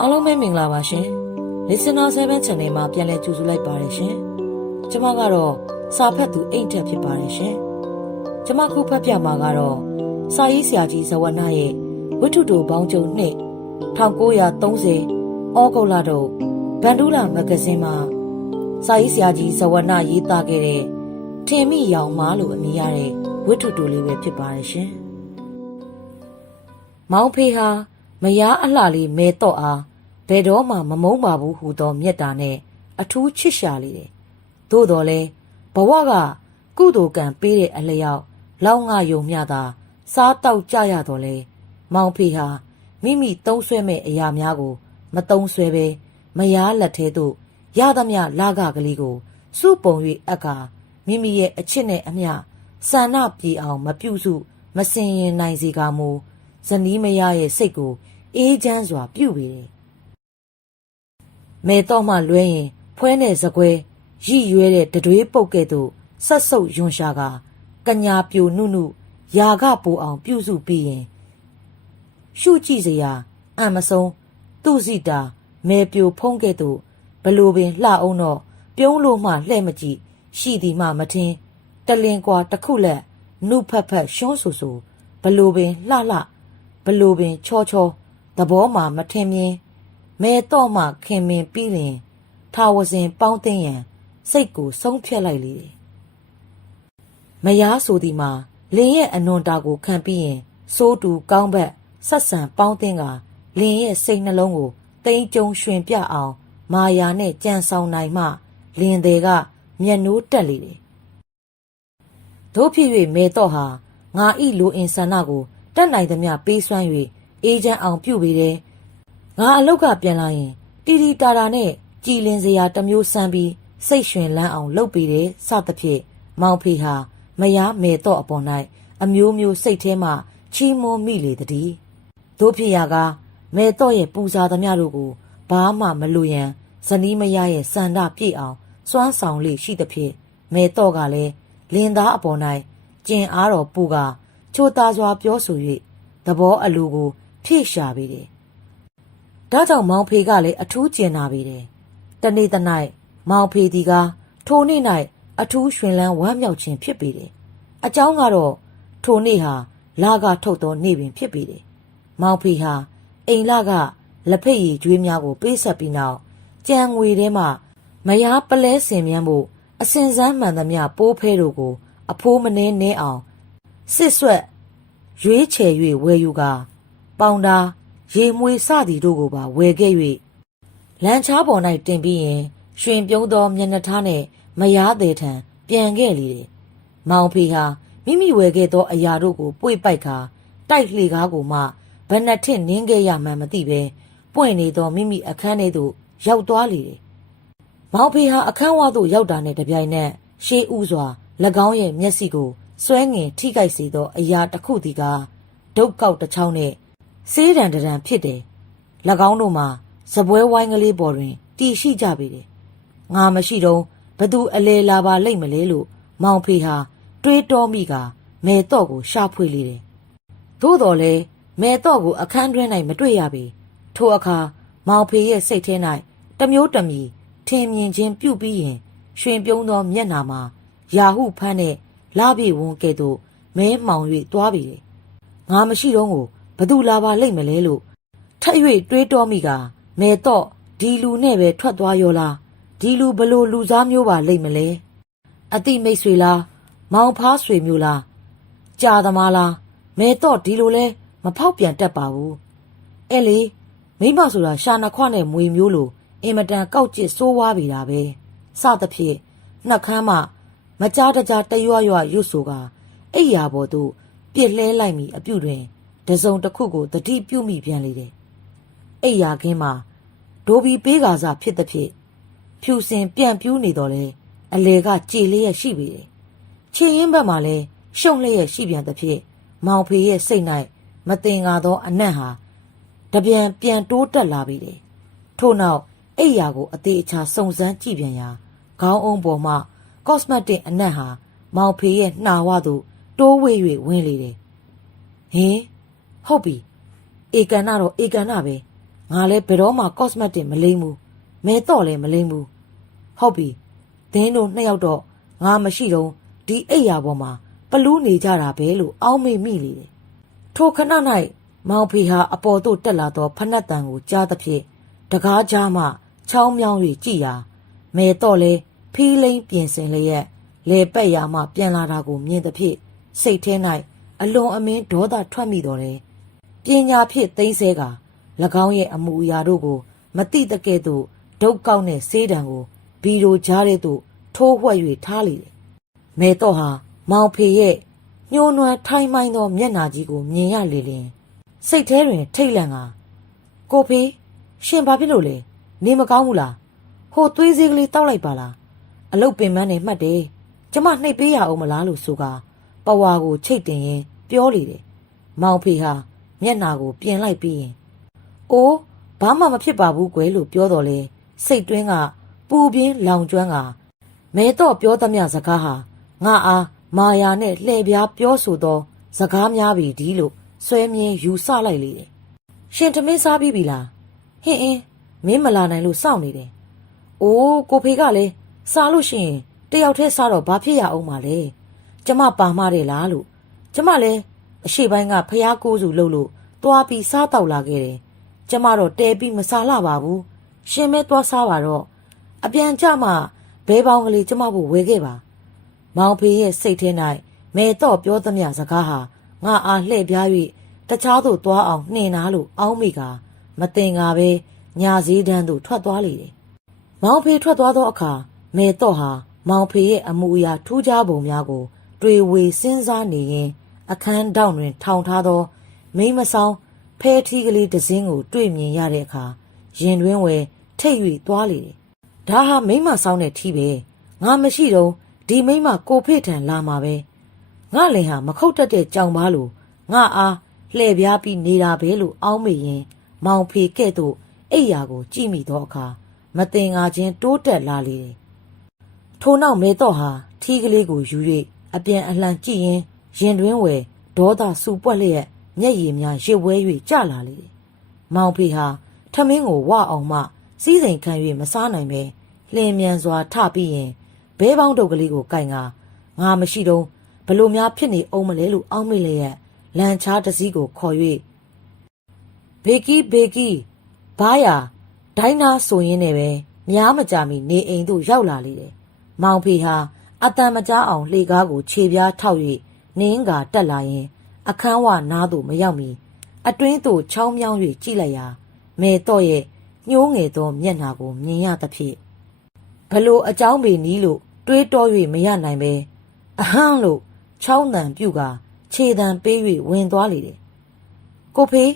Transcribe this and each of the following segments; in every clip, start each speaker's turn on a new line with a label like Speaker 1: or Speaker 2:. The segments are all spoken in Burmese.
Speaker 1: အားလုံးပဲမင်္ဂလာပါရှင် Listener 7 Channel မှာပြန်လည်ကြိုဆိုလိုက်ပါတယ်ရှင်ကျွန်မကတော့စာဖတ်သူအိမ်ထက်ဖြစ်ပါတယ်ရှင်ကျွန်မခုဖတ်ပြမှာကတော့စာရေးဆရာကြီးဇဝနာရဲ့ဝိထုတိုဘောင်းကျုံနှစ်1930ဩဂုတ်လတော့ဗန်ဒူလာမဂ္ဂဇင်းမှာစာရေးဆရာကြီးဇဝနာရေးသားခဲ့တဲ့ထင်မိရောင်မားလို့အမည်ရတဲ့ဝိထုတိုလေးပဲဖြစ်ပါတယ်ရှင်မောင်ဖေဟာ မယားအလှလေးမဲတော့အားဘယ်တော့မှမမုန်းပါဘူးဟူသောမြတ်တာနဲ့အထူးချစ်ရှာလေတယ်။သို့တော်လဲဘဝကကုသိုလ်ကံပေးတဲ့အလျောက်လောက်ငါယုံမျှသာစားတောက်ကြရတော်လဲမောင်ဖေဟာမိမိသုံးဆွဲမဲ့အရာများကို မသုံးဆွဲပဲမယားလက်ထဲသို့ရသမျှလာကကလေးကိုစုပုံ၍အက်ကမိမိရဲ့အချစ်နဲ့အမျှဆန္ဒပြေအောင်မပြုစု မစင်ရင်နိုင်စေကမူ ဇနီးမယားရဲ့စိတ်ကိုအေးချမ်းစွာပြုပေတယ်။မဲတော့မှလွဲရင်ဖွဲနဲ့စကွဲရိရွဲတဲ့တတွေးပုတ်ကဲ့သို့ဆက်ဆုပ်ယွန်ရှာကကညာပြိုနုနုယာကပူအောင်ပြုစုပြီးရင်ရှုကြည့်စရာအံမဆုံးသူစီတာမဲပြိုဖုံးကဲ့သို့ဘလို့ပင်လှအောင်တော့ပြုံးလို့မှလှဲ့မကြည့်ရှိသည်မှမထင်းတလင်ကွာတစ်ခုလက်နုဖက်ဖက်ရှွန်းဆူဆူဘလို့ပင်လှလှ ဘလို့ပင်ချောချောသဘောမှမထင်မြင်မဲတော့မှခင်မင်ပြီးလင်ထာဝစဉ်ပေါင်းသိမ့်ရန်စိတ်ကိုဆုံးဖြတ်လိုက်လေတယ်မယားဆိုသည်မှာလင်ရဲ့အနွန်တာကိုခံပြီးရင်စိုးတူကောင်းဘက်ဆက်ဆံပေါင်းသိမ့်ကလင်ရဲ့စိတ်နှလုံးကိုတိမ်ကြုံရွှင်ပြအောင်မာယာနဲ့ကြံဆောင်နိုင်မှ လင်တွေကမျက်နှိုးတက်လေတယ်တို့ဖြစ်၍မဲတော့ဟာငါဤလိုအင်ဆန္ဒကို တတ်နိုင်သမျှပေးစွမ်း၍အေးချမ်းအောင်ပြုပေတယ်။ငါအလောက်ကပြန်လာရင်တီတီတာတာနဲ့ကြည်လင်စရာတစ်မျိုးစမ်းပြီးစိတ်ရွှင်လန်းအောင်လုပ်ပေတယ်စသဖြင့်မောင်ဖေဟာမယားမဲတော့အပေါ်၌အမျိုးမျိုးစိတ်ထဲမှချီးမွမ်းမိလေတည်း။တို့ဖြစ်ရာကမဲတော့ရဲ့ပူဇာသမျှတို့ကိုဘာမှမလိုရန်ဇနီးမယားရဲ့စန္ဒပြည့်အောင်စွမ်းဆောင်လေရှိသဖြင့်မဲတော့ကလည်းလင်သားအပေါ်၌ကျင်အားတော်ပူက ချိုသားစွာပြောဆို၍သဘောအလိုကို ဖြည့်ရှာပေတယ်။ဒါကြောင့်မောင်ဖေကလည်းအထူးကျင်နာပေတယ်။တနေ့တ၌မောင်ဖေဒီကထိုနေ့၌အထူးရွှင်လန်းဝမ်းမြောက်ခြင်းဖြစ်ပေတယ်။အကြောင်းကတော့ထိုနေ့ဟာလာကထုတ်သောနေ့ပင်ဖြစ်ပေတယ်။မောင်ဖေဟာအိမ်လာကလက်ဖက်ရည်ကျွေးများကိုပေးဆက်ပြီးနောက်ကြံငွေထဲမှမယားပလဲစင်မြန်းဖို့အစင်စမ်းမှန်သမျှပိုးဖဲတို့ကို အဖိုးမနှဲနဲအောင် စစ်ဆွက်ရွေးချယ်၍ဝယ်ယူကာပေါင်တာရေမွေစသည်တို့ကိုပါဝယ်ခဲ့၍လမ်းချားပေါ်၌တင်ပြီးရင်ရွှင်ပြုံးသောမျက်နှာထားနှင့်မယားသေးထံပြန်ခဲ့လေတယ်။မောင်ဖေဟာမိမိဝယ်ခဲ့သောအရာတို့ကိုပွေပိုက်ခါတိုက်လှေကားကိုမှဘယ်နှထင့်နင်းခဲ့ရမှန်းမသိပဲပွင့်နေသောမိမိအခန်းထဲသို့ရောက်သွားလေတယ်။မောင်ဖေဟာအခန်းဝသို့ရောက်တာနဲ့တပြိုင်နက်ရှေးဥစွာ၎င်းရဲ့မျက်စိကို စွဲငင်ထိခိုက်စေသော အရာတစ်ခုသည်ကဒုတ်ကောက်တစ်ချောင်းနဲ့စေးတံတံဖြစ်တယ်။၎င်းတို့မှာဇပွဲဝိုင်းကလေးပေါ်တွင်တည်ရှိကြပေတယ်။ငါမရှိတော့ဘသူအလေလာပါလိမ့်မလဲလို့မောင်ဖေဟာတွေးတောမိကမဲတော့ကိုရှာဖွေလေတယ်။သို့တော်လဲမဲတော့ကိုအခန်းတွင်း၌မတွေ့ရပေ။ထိုအခါမောင်ဖေရဲ့စိတ်ထဲ၌တမျိုးတမီထင်မြင်ခြင်းပြုပြီးရင် ရွှင်ပြုံးသောမျက်နာမှာယာဟုဖမ်းတဲ့ လာပြေဝန်းကဲ့သို့မဲမှောင်၍သွားပြီလေငါမရှိတော့ကိုဘသူလာပါလိမ့်မလဲလို့ထက်၍တွေးတောမိကမဲတော့ဒီလူနဲ့ပဲထွက်သွားရောလားဒီလူဘလို့လူစားမျိုးပါလိမ့်မလဲအတိမိတ်ဆွေလားမောင်ဖားဆွေမျိုးလားကြာသမားလားမဲတော့ဒီလိုလဲမဖောက်ပြန်တတ်ပါဘူးအဲ့လေမိမဆိုတာရှာနခွနဲ့မွေမျိုးလိုအင်မတန်ကောက်ကျစ်စိုးဝါးပြီတာပဲစသဖြင့်နှက်ခမ်းမှ မကြားတကြားတရွရွရွတ်ဆိုကအိယာပေါ်သို့ပြစ်လဲလိုက်မိအပြုတွင်တစုံတစ်ခုကိုတတိပြုမိပြန်လေတယ်အိယာခင်းမှာဒိုဘီပေးကားစားဖြစ်သည်ဖြင့်ဖြူစင်ပြန်ပြူးနေတော့လေအလေကကြည်လျက်ရှိပေတယ်ခြေရင်းဘက်မှာလဲရှုံလျက်ရှိပြန်သည်ဖြင့်မောင်ဖေရဲ့စိတ်၌မတင်ကားသောအနက်ဟာတပြန်ပြန်တိုးတက်လာပြီတယ်ထို့နောက်အိယာကိုအသေးအချာစုံစမ်းကြည့်ပြန်ရာခေါင်းအုံးပေါ်မှ ကော့စမက်တစ်အနက်ဟာမောင်ဖေရဲ့နှာဝသို့တိုးဝေ၍ဝင်လေတယ်။ဟင်ဟုတ်ပြီ။ဧကန်နာတော့ဧကန်နာပဲငါလည်းဘယ်တော့မှ cosmetic မလိမ့်ဘူးမဲတော့လည်းမလိမ့်ဘူးဟုတ်ပြီသင်းတို့နှစ်ယောက်တော့ငါမရှိတော့ဒီအိပ်ယာပေါ်မှာပလူးနေကြတာပဲလို့အောင်းမေ့မိလေတယ်ထိုခဏ၌မောင်ဖေဟာအပေါ်သို့တက်လာသောဖနက်တန်ကိုကြားသဖြင့်တကားကြားမှချောင်းမြောင်း၍ကြည်ရာမဲတော့လဲ ဖီးလိမ့်ပြင်ဆင်လျက်လေပက်ရာမှပြန်လာတာကိုမြင်သဖြင့်စိတ်ထဲ၌အလွန်အမင်းဒေါသထွက်မိတော်တယ်ပညာဖြင့်သိမ့်ဆဲက၎င်းရဲ့အမှုအရာတို့ကို မတိတကဲ့သို့ဒုတ်ကောက်တဲ့ဆေးတံကိုဗီရိုကြားတဲ့သို့ထိုးဝှက်၍ထားလေတယ်မဲတော့ဟာမောင်ဖေရဲ့ညှိုးနွမ်းထိုင်းမိုင်းသောမျက်နာကြီးကိုမြင်ရလေလျင်စိတ်ထဲတွင်ထိတ်လန့်ကကိုဖေရှင်ဘာဖြစ်လို့လဲနေမကောင်းဘူးလားဟိုသွေးစည်းကလေးတောက်လိုက်ပါလား အလုတ်ပင်မနဲ့မှတ်တယ်ကျမနှိပ်ပေးရအောင်မလားလို့ဆိုကပဝါကိုချိတ်တင်ရင်ပြောလေတယ်မောင်ဖေဟာမျက်နာကိုပြင်လိုက်ပြီးရင်အိုးဘာမှမဖြစ်ပါဘူးကွယ်လို့ပြောတော့လေစိတ်တွင်းကပူပြင်းလောင်ကျွမ်းကမဲတော့ပြောသမျှစကားဟာငါအားမာယာနဲ့လှည့်ပြားပြောဆိုသောစကားများပြီဒီလို့ဆွဲမြဲယူဆလိုက်လေတယ်ရှင်သမင်းစားပြီးပြီလားဟင်းအင်းမင်းမလာနိုင်လို့စောင့်နေတယ်အိုးကိုဖေကလည်း စားလို့ရှိရင်တယောက်တည်းစားတော့ဘာဖြစ်ရအောင်မလဲကျမပါမတယ်လားလို့ကျမလည်းအရှိပိုင်းကဖျားကိုးစုလှုပ်လို့သွားပြီးစားတော့လာခဲ့တယ်ကျမတော့တဲပြီးမစားလာပါဘူးရှင်မဲသွားစားပါတော့အပြန်ကြမှာဘဲပေါင်းကလေးကျမဖို့ဝဲခဲ့ပါ မောင်ဖေရဲ့စိတ်ထဲ၌မဲတော့ပြောသမျှစကားဟာငါအားလှည့်ပြား၍တခြားသို့သွားအောင်နှင်နာလို့အောင်းမိကမတင်ကားပဲညာစည်းတန်းသို့ထွက်သွားလေတယ်။မောင်ဖေထွက်သွားသောအခါ မဲတော့ဟာမောင်ဖေရဲ့အမူအရာထူးခြားပုံများကို တွေ့ဝေစဉ်းစားနေရင် အခန်းတောင်တွင် ထောင်ထားသော မိမဆောင်ဖဲထီးကလေးတစ်စင်းကို တွေ့မြင်ရတဲ့အခါရင်တွင်ဝဲထိတ်၍သွားလေတယ်။ဒါဟာမိမဆောင်တဲ့ထီးပဲငါမရှိတော့ဒီမိမကိုဖေ့ထန်လာမှာပဲငါလင်ဟာမခုတ်တတ်တဲ့ကြောင်ပါလို့ငါအားလှည့်ပြားပြီးနေတာပဲလို့အောင်းမိရင် မောင်ဖေကဲ့သို့အိယာကိုကြည့်မိသောအခါမတင်ငါချင်းတိုးတက်လာလေတယ် ထို့နောက်မဲတော့ဟာထီးကလေးကိုယူ၍အပြန်အလှန်ကြည့်ရင်ရင်တွင်ဝယ်ဒေါသစူပွက်လျက်မျက်ရည်များရစ်ဝဲ၍ကြလာလေတယ်မောင်ဖေဟာထမင်းကိုဝအောင်မှ စီးစိမ်ခံ၍မစားနိုင်ပဲလင်းမြန်စွာထပြီးရင်ဘဲပေါင်းတုပ်ကလေးကိုကင်ကငါမရှိတော့ဘလို့များဖြစ်နေအောင်မလဲလို့အောင်းမိလျက်လန်ချားတစ်စီးကိုခေါ်၍ဘေကီဘေကီဘာယာဒိုင်းနာဆိုရင်းနဲ့ပဲများမကြမီနေအိမ်သို့ရောက်လာလေတယ်။ မောင်ဖေဟာအတန်မကြားအောင်လှေကားကိုခြေပြားထောက်၍နင်းကာတက်လာရင် အခန်းဝနားသို့မရောက်မီအတွင်းသို့ချောင်းမြောင်း၍ကြည့်လိုက်ရာမဲတော့ရဲ့ညှိုးငယ်သောမျက်နှာကိုမြင်ရသဖြင့်ဘလို့အကြောင်းပေနီးလို့တွေးတော၍မရနိုင်ပဲအဟမ်းလို့ချောင်းတန်ပြုတ်ကခြေတံပေး၍ဝင်သွားလေတယ်ကိုဖေး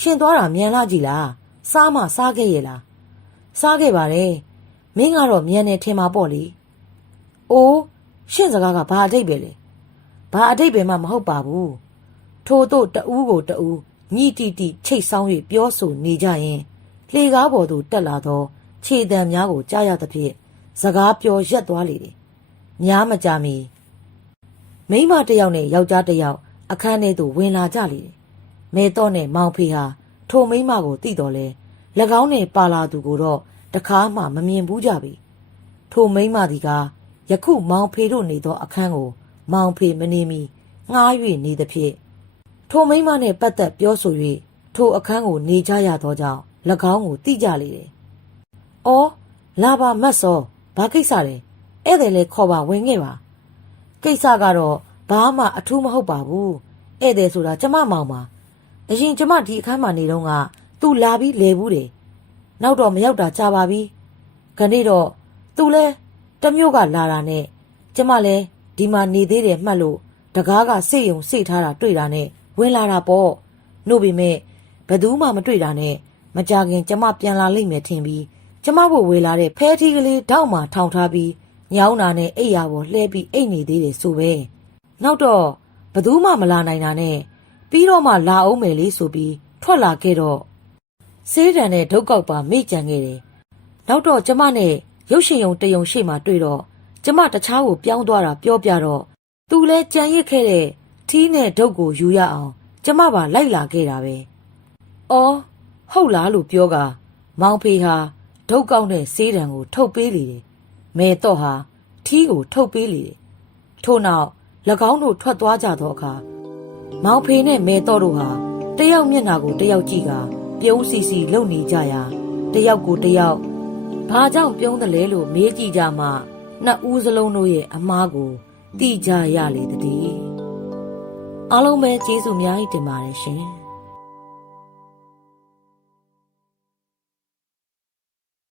Speaker 1: ရှင်သွားတာမြန်လာကြည်လားစားမစားခဲ့ရဲ့လားစားခဲ့ပါတယ်မင်းကတော့မြန်နေထင်မှာပေါ့လေ အိုးရှင့်စကားကဘာအတိတ်ပဲလဲဘာအတိတ်ပဲမှမဟုတ်ပါဘူးထို့တို့တဦးကိုတဦးညှိတိတိချိတ်ဆောင်း၍ပြောဆိုနေကြရင်လှေကားပေါ်သို့တက်လာသောခြေတံများကိုကြားရသဖြင့်စကားပြောရက်သွားလေတယ်များမကြမီမိန်းမတစ်ယောက်နဲ့ယောက်ျားတစ်ယောက်အခန်းထဲသို့ဝင်လာကြလေတယ်မဲတော့နဲ့မောင်ဖေဟာထိုမိန်းမကိုတိတော်လဲ၎င်းနဲ့ပါလာသူကိုတော့တခါမှမမြင်ဘူးကြပြီထိုမိန်းမဒီက ယခုမောင်ဖေတို့နေသောအခန်းကို မောင်ဖေမနေမီငှား၍နေသဖြင့်ထိုမိန်းမနဲ့ပတ်သက်ပြောဆို၍ထိုအခန်းကိုနေကြရသောကြောင့်၎င်းကိုတိကြလေတယ်။အော်လာပါမတ်စောဘာကိစ္စလဲဧည့်သည်လည်းခေါ်ပါဝင်ခဲ့ပါကိစ္စကတော့ဘာမှအထူးမဟုတ်ပါဘူးဧည့်သည်ဆိုတာကျမမောင်ပါအရင်ကျမဒီအခန်းမှာနေတော့ကသူလာပြီးလဲဘူးတယ်နောက်တော့မရောက်တာကြာပါပြီခဏတော့သူလဲ တမျိုးကလာတာနဲ့ကျမလဲဒီမှာနေသေးတယ်မှတ်လို့တကားကစိတ်ယုံစိတ်ထားတာတွေ့တာနဲ့ဝင်လာတာပေါ့နှုတ်ပေမဲ့ဘယ်သူမှမတွေ့တာနဲ့မကြခင်ကျမပြန်လာလိမ့်မယ်ထင်ပြီးကျမဖို့ဝေလာတဲ့ဖဲထီးကလေးတောက်မှထောင်ထားပြီးညောင်းတာနဲ့အိပ်ရာပေါ်လှဲပြီးအိတ်နေသေးတယ်ဆိုပဲနောက်တော့ဘသူမှမလာနိုင်တာနဲ့ပြီးတော့မှလာအောင်မယ်လေဆိုပြီးထွက်လာခဲ့တော့ဆေးတံနဲ့ဒုတ်ကောက်ပါမိကြံခဲ့တယ်နောက်တော့ကျမနဲ့ ရုပ်ရှင်ယုံတယုံရှိမှတွေ့တော့ကျမတခြားကိုပြောင်းသွားတာပြောပြတော့သူလဲကြံရစ်ခဲ့တဲ့ထီးနဲ့ဒုတ်ကိုယူရအောင် ကျမပါလိုက်လာခဲ့တာပဲ။အော်ဟုတ်လားလို့ပြောကမောင်ဖေဟာဒုတ်ကောက်တဲ့ဆေးတံကို ထုတ်ပေးလေတယ်မဲတော့ဟာထီးကိုထုတ်ပေးလေတယ်ထို့နောက်၎င်းတို့ထွက်သွားကြသောအခါမောင်ဖေနဲ့မဲတော့တို့ဟာတယောက်မျက်နှာကိုတယောက်ကြည့်ကပြုံးစီစီလုံနေကြရာတယောက်ကိုတယောက် ဘာကြောင့်ပြုံးတယ်လဲလို့မေးကြည့်ကြမှနှစ်ဦးစလုံးတို့ရဲ့အမားကိုသိကြရလေတည်းအားလုံးပဲကျေးဇူးအများကြီးတင်ပါတယ်ရှင်